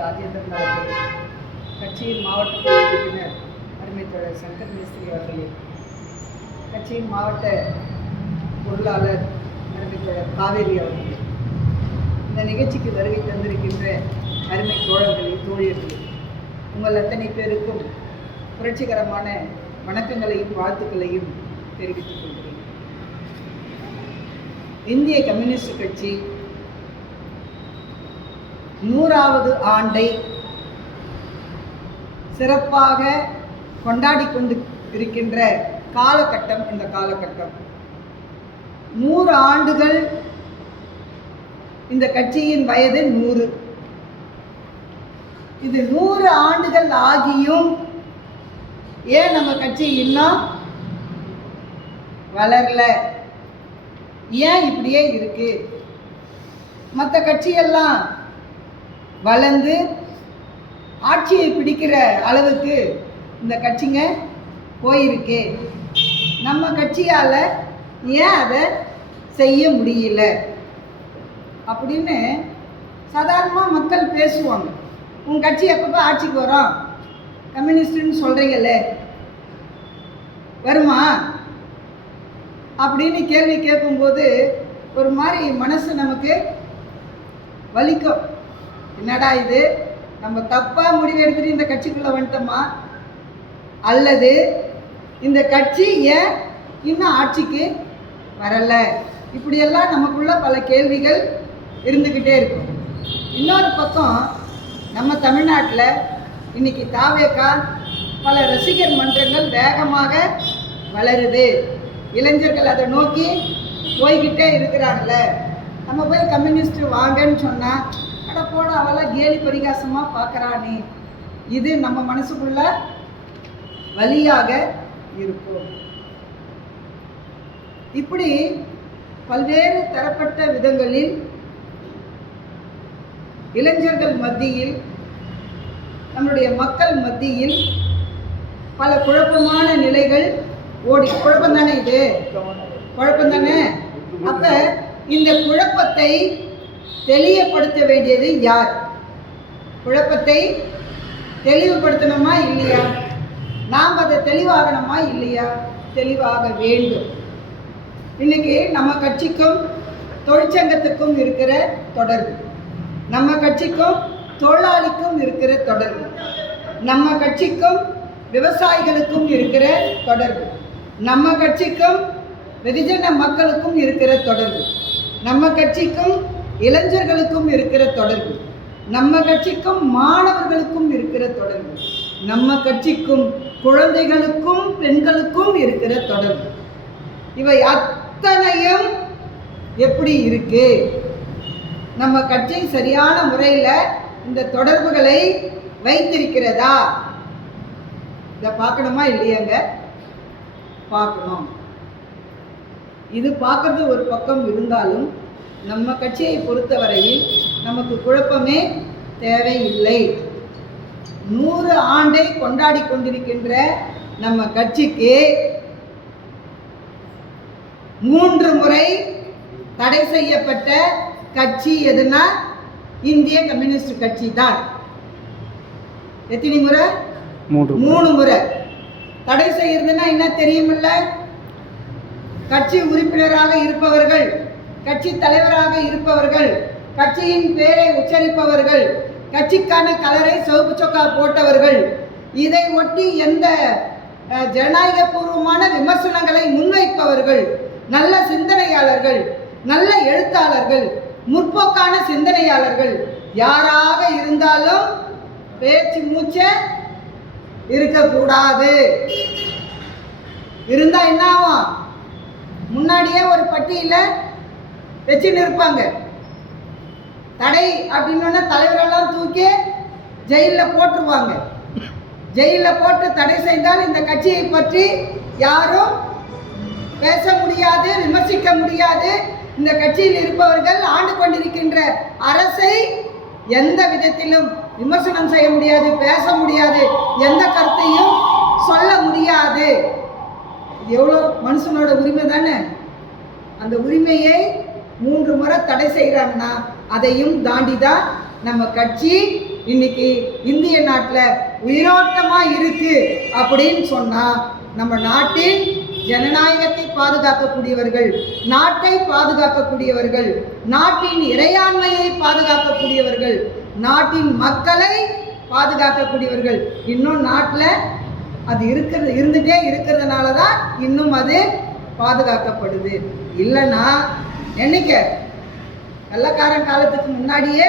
ராஜேந்திரன் அவர்கள் கட்சியின் மாவட்ட உறுப்பினர் அருமை தோழர் சங்கர் மேஸ்திரி அவர்களே கட்சியின் மாவட்ட பொருளாளர் அருமை தோழர் காவேரி அவர்களே இந்த நிகழ்ச்சிக்கு வருகை தந்திருக்கின்ற அருமை தோழர்களே தோழியர்களே உங்கள் அத்தனை பேருக்கும் புரட்சிகரமான வணக்கங்களையும் வாழ்த்துக்களையும் தெரிவித்துக் கொள்கிறேன். இந்திய கம்யூனிஸ்ட் கட்சி நூறாவது ஆண்டை சிறப்பாக கொண்டாடி கொண்டு இருக்கின்ற காலகட்டம் இந்த காலகட்டம். நூறு ஆண்டுகள் இந்த கட்சியின் வயது நூறு. இது நூறு ஆண்டுகள் ஆகியும் ஏன் நம்ம கட்சி இன்னும் வளரல? ஏன் இப்படியே இருக்கு? மற்ற கட்சியெல்லாம் வளர்ந்து ஆட்சியை பிடிக்கிற அளவுக்கு இந்த கட்சிங்க போயிருக்கு. நம்ம கட்சியால் ஏன் அதை செய்ய முடியல? அப்படின்னு சாதாரணமாக மக்கள் பேசுவாங்க. உன் கட்சி எப்பப்போ ஆட்சிக்கு வரும்? கம்யூனிஸ்டுன்னு சொல்கிறீங்களே வருமா? அப்படின்னு கேள்வி கேட்கும்போது ஒரு மாதிரி மனசு நமக்கு வலிக்கும். என்னடா இது? நம்ம தப்பாக முடிவு எடுத்துகிட்டு இந்த கட்சிக்குள்ளே வந்துட்டோமா? அல்லது இந்த கட்சி ஏன் இன்னும் ஆட்சிக்கு வரலை? இப்படியெல்லாம் நமக்குள்ள பல கேள்விகள் இருந்துக்கிட்டே இருக்கும். இன்னொரு பக்கம் நம்ம தமிழ்நாட்டில் இன்னைக்கு தாவேக்கா பல ரசிகர் மன்றங்கள் வேகமாக வளருது. இளைஞர்கள் அதை நோக்கி போய்கிட்டே இருக்கிறாங்கள. நம்ம போய் கம்யூனிஸ்ட் வாங்கன்னு சொன்னால் அட போட அவெல்லாம் கேலி பரிகாசமாக பார்க்குறானே. இது நம்ம மனசுக்குள்ள வழியாக இருக்கும். இப்படி பல்வேறு தரப்பட்ட விதங்களில் இளைஞர்கள் மத்தியில் நம்முடைய மக்கள் மத்தியில் பல குழப்பமான நிலைகள் ஓடி. குழப்பம் தானே இது? குழப்பம் தானே அப்ப இந்த குழப்பத்தை தெளியப்படுத்த வேண்டியது யார்? குழப்பத்தை தெளிவுபடுத்தணுமா இல்லையா? நாம் அதை தெளிவாகணுமா இல்லையா? தெளிவாக வேண்டும். இன்னைக்கு நம்ம கட்சிக்கும் தொழிற்சங்கத்துக்கும் இருக்கிற தொடர்பு. நம்ம கட்சிக்கும் தொழிலாளிக்கும் இருக்கிற தொடர்பு. நம்ம கட்சிக்கும் விவசாயிகளுக்கும் இருக்கிற தொடர்பு. நம்ம கட்சிக்கும் வெகுஜன மக்களுக்கும் இருக்கிற தொடர்பு. நம்ம கட்சிக்கும் இளைஞர்களுக்கும் இருக்கிற தொடர்பு நம்ம கட்சிக்கும் மாணவர்களுக்கும் இருக்கிற தொடர்பு நம்ம கட்சிக்கும் குழந்தைகளுக்கும் பெண்களுக்கும் இருக்கிற தொடர்பு. இவை அத்தனையும் எப்படி இருக்கு? நம்ம கட்சி சரியான முறையில் இந்த தொடர்புகளை வைத்திருக்கிறதா? இதை பார்க்கணுமா இல்லையாங்க? பார்க்கணும். இது பார்க்கறது ஒரு பக்கம் இருந்தாலும் நம்ம கட்சியை பொறுத்தவரையில் நமக்கு குழப்பமே தேவையில்லை. நூறு ஆண்டை கொண்டாடி கொண்டிருக்கின்ற நம்ம கட்சிக்கு மூன்று முறை தடை செய்யப்பட்ட கட்சி எதுனா இந்திய கம்யூனிஸ்ட் கட்சி தான். எத்தனை முறை. மூணு முறை. தடை செய்யறதுன்னா என்ன தெரியுமில்ல? கட்சி உறுப்பினராக இருப்பவர்கள் கட்சி தலைவராக இருப்பவர்கள் கட்சியின் பேரை உச்சரிப்பவர்கள் கட்சிக்கான கலரை சிவப்பு சொக்கா போட்டவர்கள் இதை ஒட்டி எந்த ஜனநாயக ஜனநாயகபூர்வமான விமர்சனங்களை முன்வைப்பவர்கள் நல்ல சிந்தனையாளர்கள் நல்ல எழுத்தாளர்கள் முற்போக்கான சிந்தனையாளர்கள் யாராக இருந்தாலும் பேச்சு மூச்ச இருக்கக்கூடாது. இருந்தா என்ன ஆகும்? முன்னாடியே ஒரு பட்டியல வச்சுன்னு இருப்பாங்க. தடை அப்படின்னா தலைவரெல்லாம் தூக்கி ஜெயிலில் போட்டுருவாங்க. ஜெயிலில் போட்டு தடை செய்தால் இந்த கட்சியை பற்றி யாரும் பேச முடியாது விமர்சிக்க முடியாது. இந்த கட்சியில் இருப்பவர்கள் ஆண்டு கொண்டிருக்கின்ற அரசை எந்த விதத்திலும் விமர்சனம் செய்ய முடியாது பேச முடியாது. எந்த கருத்தையும் சொல்ல முடியாது. எவ்வளோ மனுஷனோட உரிமை தானே? அந்த உரிமையை மூன்று முறை தடை செய்கிறாங்கன்னா அதையும் தாண்டி தான் நம்ம கட்சி இன்னைக்கு இந்திய நாட்டில் உயிரோட்டமாக இருக்கு அப்படின்னு சொன்னால் நம்ம நாட்டின் ஜனநாயகத்தை பாதுகாக்கக்கூடியவர்கள் நாட்டை பாதுகாக்கக்கூடியவர்கள் நாட்டின் இறையாண்மையை பாதுகாக்கக்கூடியவர்கள் நாட்டின் மக்களை பாதுகாக்கக்கூடியவர்கள். இன்னும் நாட்டில் அது இருக்கிறது இருந்துகிட்டே இருக்கிறதுனால தான் இன்னும் அது பாதுகாக்கப்படுது. இல்லைன்னா என்னைக்கு? வெள்ளக்காரன் காலத்துக்கு முன்னாடியே